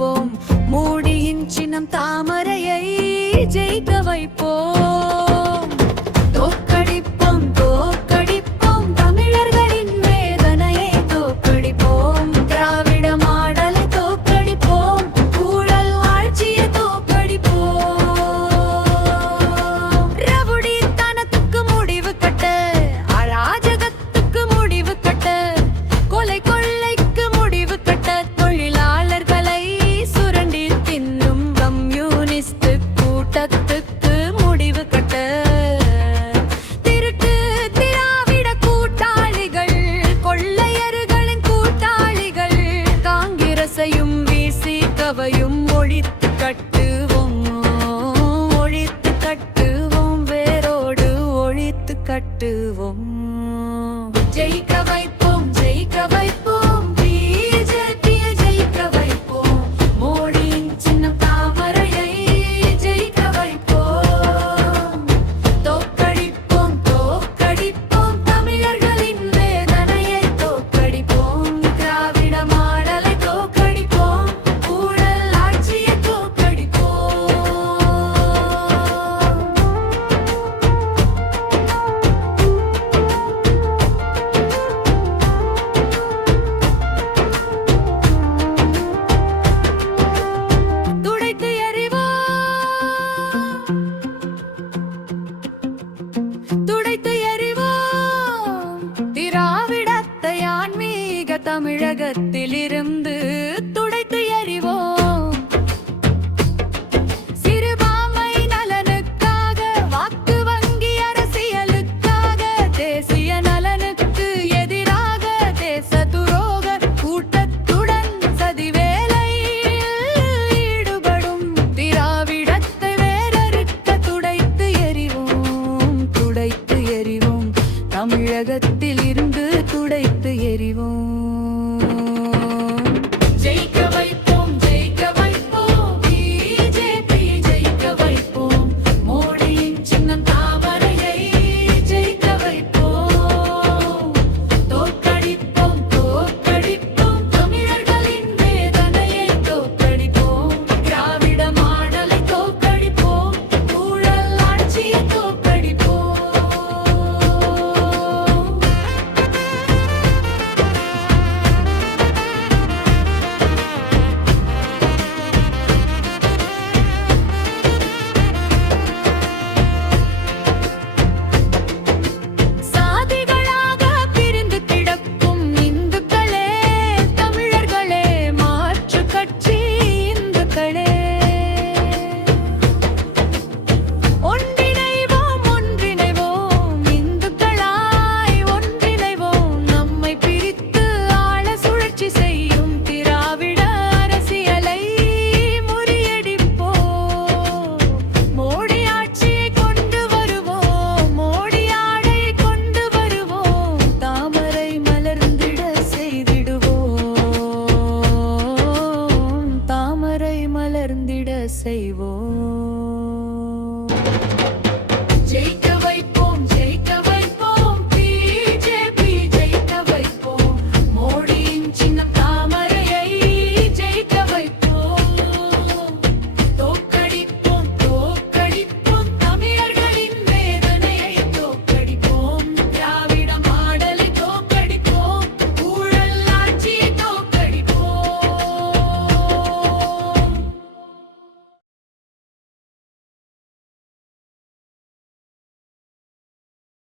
வைப்போம் மோடியின் சின்னம் தாமரையை ஜெயிக்க வைப்போம். தோற்கடிப்போம் தோற்கடிப்போம் தமிழர்களின் வேதனையை தோற்கடிப்போம். திராவிட மாடலை தோற்கடிப்போம், ஊழல் ஆட்சியை தோற்கடிப்போம். ரவுடித்தனத்துக்கு முடிவு கட்ட, அராஜகத்துக்கு முடிவு கட்ட, கொலை கொள்ளைக்கு முடிவு கட்ட, தொழிலாளர்களை சுரண்டி தின்னும் கம்யூனிஸ்ட் கூட்டத்துக்கு முடிவு கட்ட, திருட்டு திராவிட கூட்டாளிகள், கொள்ளையர்களின் கூட்டாளிகள், காங்கிரசையும் விசிகவையும் ஒழித்து கட்டுவோம், ஒழித்து கட்டுவோம், வேரோடு ஒழித்து கட்டுவோம். ஜெயிக்க வைப்போம் ஜெயிக்க வைப்போம், பிஜேபியை ஜெயிக்க வைப்போம், மோடியின் சின்னம் தாமரையை ஜெயிக்க வைப்போம். தோற்கடிப்போம் தோற்கடிப்போம் தமிழர்களின் வேதனையை தோற்கடிப்போம். திராவிட மாடலை தோற்கடிப்போம், ஊழல் ஆட்சியை தோற்கடிப்போம். துடைத்து எறிவோம் துடைத்து எறிவோம் திராவிடத்தை ஆன்மீக தமிழகத்திலிருந்து துடைத்து எறிவோம். சிறுபான்மை நலனுக்காக, வாக்கு வங்கி அரசியலுக்காக, தேசிய நலனுக்கு எதிராக, தேச துரோக கூட்டத்துடன் சதிவேலையில் ஈடுபடும் திராவிடத்தை வேரறுக்க துடைத்து எறிவோம், துடைத்து எறிவோம், தமிழகத்தில் இருந்து துடைத்து எறிவோம். ஜெயிக்க வைப்போம் ஜெயிக்க வைப்போம், பிஜேபி ஜெயிக்க வைப்போம், மோடியின் சின்னம் தாமரையை ஜெயிக்க வைப்போம். தோற்கடிப்போம் தோற்கடிப்போம் தமிழர்களின் வேதனையை தோற்கடிப்போம். திராவிட மாடலை தோற்கடிப்போம், ஊழல் ஆட்சியை தோற்கடிப்போம். சாதிகளாக பிரிந்து கிடக்கும் இந்துக்களே, தமிழர்களே, மாற்று கட்சி இந்துக்களே, ஒன்றிணைவோம் ஒன்றிணைவோம், இந்துக்களாய் ஒன்றிணைவோம், நம்மை பிரித்து ஆள சுழற்சி செய்யும் திராவிட அரசியலை முறியடிப்போம். மோடி ஆட்சியை கொண்டு வருவோம், மோடி ஆடை கொண்டு வருவோம், தாமரை மலர்ந்திட செய்திடுவோம், தாமரை மலர்ந்திட செய்வோம்.